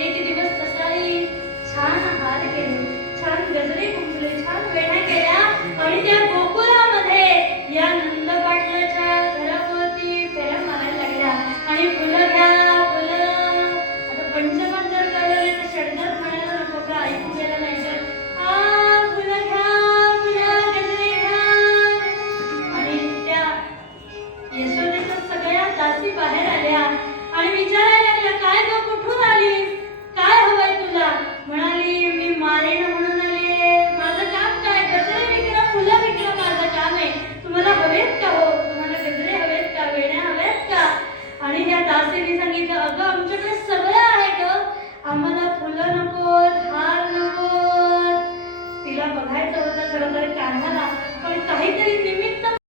एक दिवस सकाळी छान हार केले. छान गजरे कुंकले छान वेण्या केल्या. आणि त्या गोकुळामध्ये या नंद पाटलाच्या घरावरती फेऱ्या मारायला लागल्या. आणि फुलं घ्या सगळ्या आल्या. आणि विचार दासीने सांगितलं अगं आमच्याकडे सगळं आहे ग. आम्हाला फुलं नको हार नकोत. तिला बघायचं होतं खरं तर कामाला पण काहीतरी निमित्त